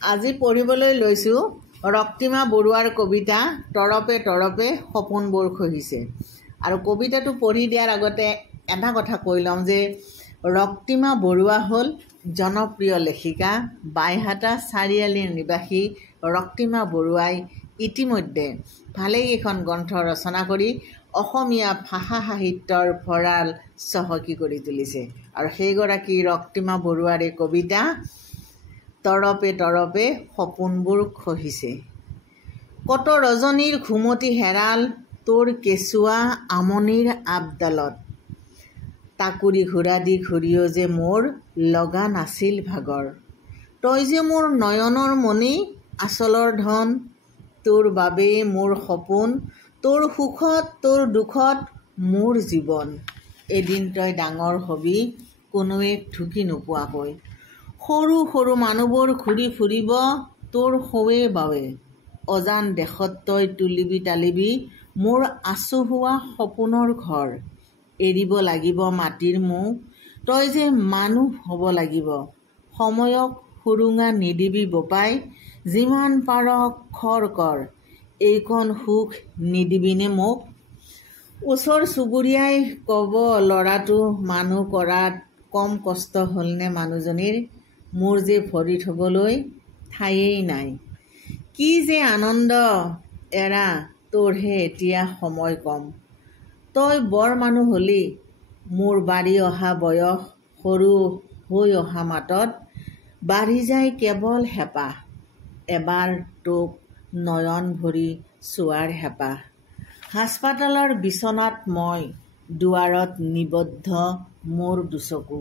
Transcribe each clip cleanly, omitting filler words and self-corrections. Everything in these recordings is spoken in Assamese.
আজি পঢ়িবলৈ লৈছোঁ ৰক্তিমা বৰুৱাৰ কবিতা তৰপে তৰপে সপোনবোৰ খহিছে। আৰু কবিতাটো পঢ়ি দিয়াৰ আগতে এটা কথা কৈ লওঁ যে ৰক্তিমা বৰুৱা হ'ল জনপ্ৰিয় লেখিকা। বাইহাটা চাৰিআলিৰ নিবাসী ৰক্তিমা বৰুৱাই ইতিমধ্যে ভালেকেইখন গ্ৰন্থ ৰচনা কৰি অসমীয়া ভাষা সাহিত্যৰ ভঁৰাল চহকী কৰি তুলিছে। আৰু সেইগৰাকী ৰক্তিমা বৰুৱাৰ এই কবিতা তৰপে তৰপে সপোনবোৰ খহিছে। কত ৰজনীৰ ঘুমতি হেৰাল তোৰ কেঁচুৱা আমনিৰ আবডালত, তাকুৰি ঘোঁৰা দি ঘূৰিও যে মোৰ লগা নাছিল ভাগৰ, তই যে মোৰ নয়নৰ মণি আচলৰ ধন, তোৰ বাবেই মোৰ সপোন, তোৰ সুখত তোৰ দুখত মোৰ জীৱন, এদিন তই ডাঙৰ হবি কোনোৱে ঢুকি নোপোৱাকৈ, সৰু সৰু মানুহবোৰ ঘূৰি ফুৰিব তোৰ সৌৱে বাৱে, অজান দেশত তই তুলিবি তালিবি মোৰ আচহুৱা সপোনৰ ঘৰ, এৰিব লাগিব মাটিৰ মোহ, তই যে মানুহ হ'ব লাগিব, সময়ক সুৰুঙা নিদিবি বোপাই, যিমান পাৰ খৰ কৰ, এইকণ সুখ নিদিবিনে মোক, ওচৰ চুবুৰীয়াই ক'ব ল'ৰাটো মানুহ কৰাত কম কষ্ট হ'লনে মানুহজনীৰ, মোৰ যে ভৰি থ'বলৈ ঠায়েই নাই, কি যে আনন্দ এৰা তোৰহে এতিয়া সময় কম, তই বৰ মানুহ হলি, মোৰ বাঢ়ি অহা বয়স সৰু হৈ অহা মাতত বাঢ়ি যায় কেৱল হেঁপাহ, এবাৰ তোক নয়ন ভৰি চোৱাৰ হেঁপাহ, হাস্পাতালৰ বিচনাত মই দুৱাৰত নিবদ্ধ মোৰ দুচকু,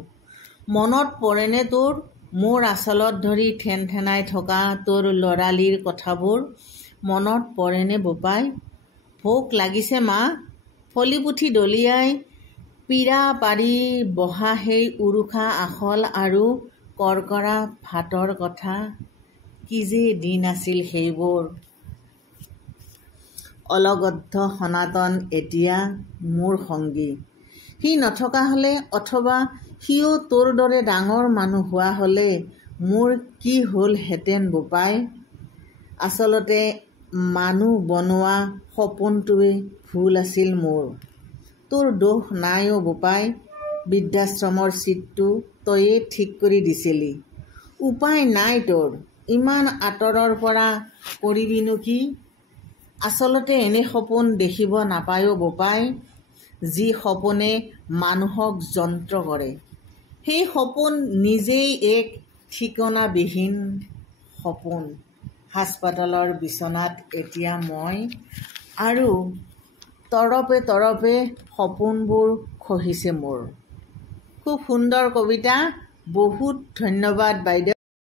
মনত পৰেনে তোৰ মোৰ আঁচলত ধৰি ঠেন ঠেনাই থকা তোৰ ল'ৰালিৰ কথাবোৰ, মনত পৰেনে বোপাই, ভোক লাগিছে মা, ফলিপুঠি দলিয়াই পীৰা পাৰি বহা সেই উৰুষা আখল আৰু কৰকৰা ভাতৰ কথা, কি যে দিন আছিল সেইবোৰ, অলগদ্ধ সনাতন এতিয়া মোৰ সংগী, সি নথকা হ'লে অথবা সিও তোৰ দৰে ডাঙৰ মানুহ হোৱা হ'লে মোৰ কি হ'লহেঁতেন বোপাই, আচলতে মানুহ বনোৱা সপোনটোৱে ভুল আছিল মোৰ, তোৰ দোষ নাই অ' বোপাই, বৃদ্ধাশ্ৰমৰ চিটটো তয়ে ঠিক কৰি দিছিলি, উপায় নাই তোৰ, ইমান আঁতৰৰ পৰা কৰিবিনো কি, আচলতে এনে সপোন দেখিব নাপায় অ' বোপাই, যি সপোনে মানুহক যন্ত্ৰ কৰে, সেই সপোন নিজেই এক ঠিকনাবিহীন সপোন, হাস্পাতালৰ বিচনাত এতিয়া মই আৰু তৰপে তৰপে সপোনবোৰ খহিছে মোৰ। খুব সুন্দৰ কবিতা, বহুত ধন্যবাদ বাইদেউ।